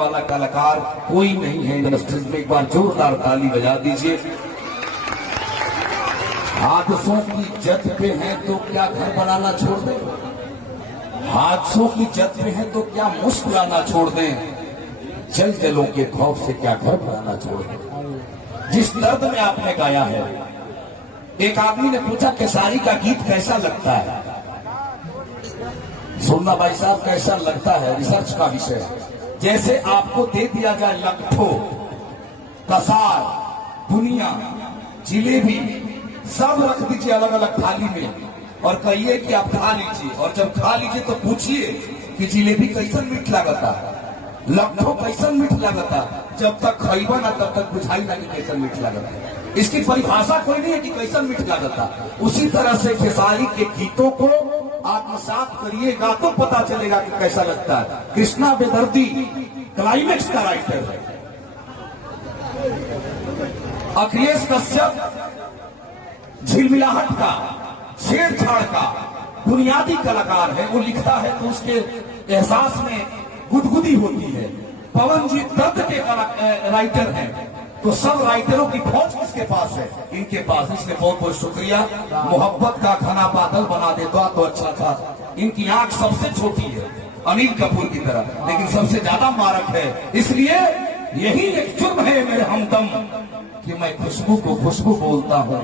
वाला कलाकार कोई नहीं है इंडस्ट्रीज में। एक बार जोरदार ताली बजा दीजिए। हादसों की जद पे हैं तो क्या घर बनाना छोड़ दें, हादसों की जद पे हैं तो क्या मुस्कुराना छोड़ दें, जल जलों के खौफ से क्या घर बनाना छोड़ दें। जिस दर्द में आपने गाया है, एक आदमी ने पूछा केसारी का गीत कैसा लगता है। सुनना भाई साहब, कैसा लगता है रिसर्च का विषय है। जैसे आपको दे दिया जाए लट्ठो, कसार, बुनिया, जिलेबी, सब रख दीजिए अलग अलग थाली में और कहिए कि आप खा लीजिए, और जब खा लीजिए तो पूछिए कि जिलेबी कैसन मीठ लगता, लट्ठो कैसन मीठ लगता। जब तक खइबा ना तब तक बुझाई ना कि कैसन मीठ लगता। इसकी परिभाषा कोई नहीं है कि कैसन मीठ लगता। उसी तरह से खेसारी के गीतों को आत्मसात करिएगा तो पता चलेगा कि कैसा लगता है। कृष्णा बेदर्दी क्लाइमेक्स का राइटर है। अखिलेश कश्यप झिलमिलाहट का, छेड़छाड़ का बुनियादी कलाकार है। वो लिखता है तो उसके एहसास में गुदगुदी होती है। पवन जी दत्त के राइटर हैं, तो सब राइटरों की फौज किसके पास है? इनके पास। इसलिए बहुत बहुत शुक्रिया। मोहब्बत का घना बादल बना देता तो अच्छा था। इनकी आंख सबसे छोटी है अनिल कपूर की तरह, लेकिन सबसे ज्यादा मारक है। इसलिए यही एक जुर्म है मेरे हमदम कि मैं खुशबू को खुशबू बोलता हूँ।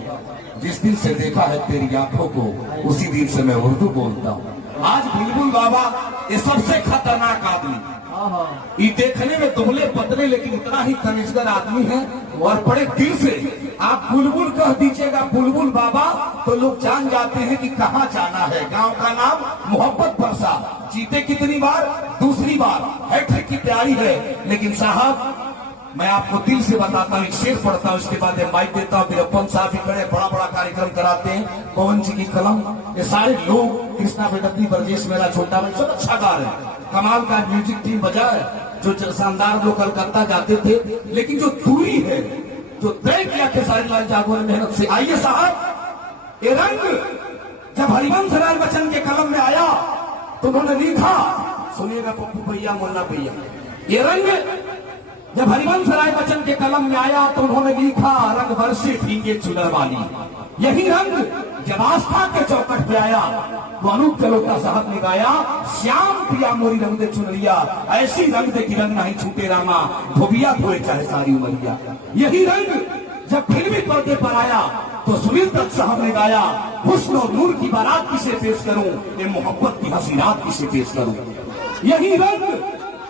जिस दिन से देखा है तेरी आंखों को, उसी दिन से मैं उर्दू बोलता हूँ। आज बुलबुल बाबा ये सबसे खतरनाक आदमी, ये देखने में दुबले पतले लेकिन इतना ही कनिष्ठर आदमी है। और बड़े दिल से आप बुलबुल कह दीजिएगा, बुलबुल बाबा, तो लोग जान जाते हैं कि कहाँ जाना है। गांव का नाम मोहब्बत बरसा। जीते कितनी बार? दूसरी बार। हैट्रिक की तैयारी है। लेकिन साहब, मैं आपको दिल से बताता हूँ, एक शेर पढ़ता हूँ, इसके बाद माइक देता हूँ। वीरप्पन साहब भी खड़े, बड़ा बड़ा कार्यक्रम कराते हैं। पवन जी की कलम, ये सारे लोग, कृष्णा बेदर्दी, ब्रजेश मेरा छोटा भाई, सब अच्छा गा रहे हैं। कमाल का म्यूजिक टीम बजा है, जो शानदार लोग कलकत्ता जाते थे। लेकिन जो दूरी है, जो तय किया खेसारी लाल यादव ने मेहनत से। आइए साहब, ये रंग जब हरिवंश राय बच्चन के कलम में आया तो उन्होंने लिखा, सुनिएगा पप्पू भैया, मुन्ना भैया, ये रंग जब हरिवंश राय बच्चन के कलम में आया तो उन्होंने लिखा, रंग बरसे फीके चुनर वाली। यही रंग जब आस्था के चौकट पे आया तो अनूप जलोटा साहब ने गाया, श्याम पिया मोरी रंग दे चुनरिया, ऐसी रंग दे कि रंग नहीं छूटे रामा, धोबिया धोए चाहे सारी उमरिया। यही रंग जब फिल्मी पर्दे पर आया तो सुनील दत्त साहब ने गाया, हुस्न और नूर की बारात किसे पेश करूं, ये मोहब्बत की हसी रात किसे पेश करूं। यही रंग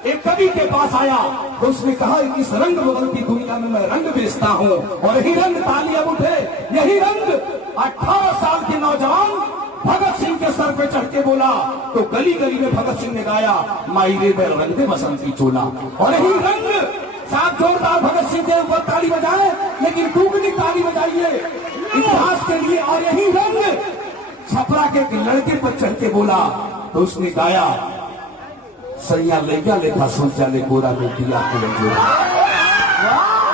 एक कवि के पास आया तो उसने कहा, इस रंग बदलती दुनिया में मैं रंग बेचता हूँ। और यही रंग, तालियां उठे, यही रंग 18 साल के नौजवान भगत सिंह के सर पे चढ़ के बोला तो गली गली में भगत सिंह ने गाया, मायरे में रंग दे बसंती चोला। और यही रंग, साथ जोरदार भगत सिंह के ऊपर ताली बजाए, लेकिन दुगनी ताली बजाइए इतिहास के लिए। और यही रंग छपरा के एक लड़के पर चढ़ के बोला तो उसने गाया, सैया लेगा लेखा सोचा ले गोरा में दिया के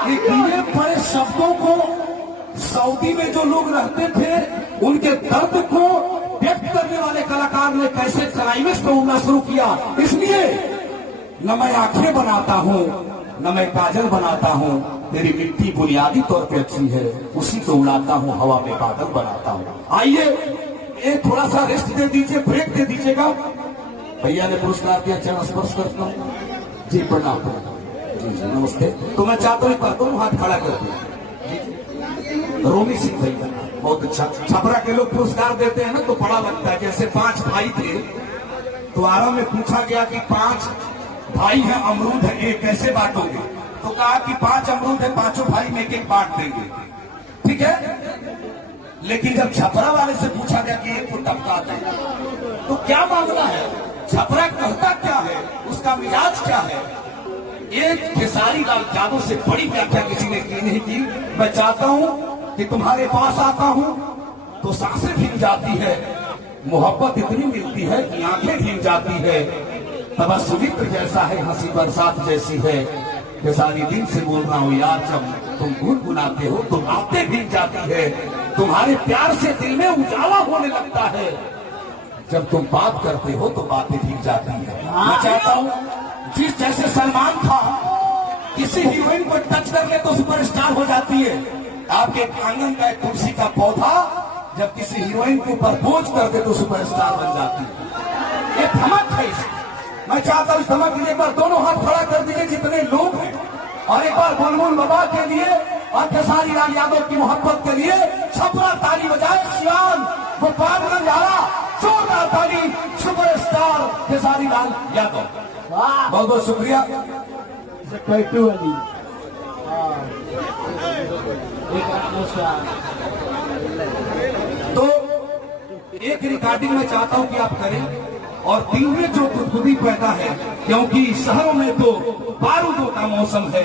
ये बड़े शब्दों को सऊदी में जो लोग रहते थे उनके दर्द को व्यक्त करने वाले कलाकार ने कैसे क्लाइमेक्स पे उड़ना शुरू किया। इसलिए न मैं आंखें बनाता हूँ, न मैं काजल बनाता हूँ, तेरी मिट्टी बुनियादी तौर पे अच्छी है, उसी को उड़ाता हूँ, हवा में बादल बनाता हूँ। आइए, एक थोड़ा सा रेस्ट दे दीजिए, ब्रेक दे दीजिएगा। भैया ने पुरस्कार दिया, चरण स्पर्श करता हूँ जी, प्रणाम जी जी, नमस्ते। तो मैं चाहता हूँ करता हूँ, हाथ खड़ा कर दिया। रोमी सिंह भैया बहुत अच्छा। छपरा के लोग पुरस्कार देते हैं ना तो बड़ा लगता है। जैसे 5 भाई थे तो आराम में पूछा गया कि 5 भाई हैं, अमरूद है, एक कैसे बांटोगे? तो कहा कि 5 अमरूद है, 5 भाई में एक बांट देंगे, ठीक है। लेकिन जब छपरा वाले से पूछा गया कि एक को टपका दें तो क्या मामला है, छपरा कहता क्या है, उसका मिजाज क्या है। एक खेसारी लाल यादव से बड़ी व्याख्या किसी ने की नहीं की। मैं चाहता हूं कि तुम्हारे पास आता हूं तो सांसें भीग जाती है, मोहब्बत इतनी मिलती है कि आंखें भीग जाती है। तबस्सुम जैसा है, हंसी बरसात जैसी है। खेसारी दिल से बोल रहा हूं यार, जब तुम गुनगुनाते हो तो बातें भीग जाती है। तुम्हारे प्यार से दिल में उजाला होने लगता है, जब तुम बात करते हो तो बातें भीग जाती है। मैं चाहता हूं जिस जैसे सलमान था किसी हीरोइन को टच कर ले तो सुपरस्टार हो जाती है। आपके आंगन का एक तुलसी का पौधा जब किसी हीरोइन के ऊपर बोझ कर दे तो सुपरस्टार बन जाती है। ये धमक है इसकी। मैं चाहता हूं इस धमक के लिए एक बार दोनों हाथ खड़ा कर दीजिए जितने लोग हैं, और एक बार बुलबुल बाबा के लिए और खेसारी लाल यादव की मोहब्बत के लिए छपरा ताली बजाए। सियान गोपालगंज आला जोरदार ताली सुपरस्टार खेसारी लाल यादव। बहुत बहुत शुक्रिया। टैटू वाली तो एक रिकॉर्डिंग मैं चाहता हूं कि आप करें, और दिल में जो गुदगुदी पैदा है, क्योंकि शहरों में तो बारूदों का मौसम है।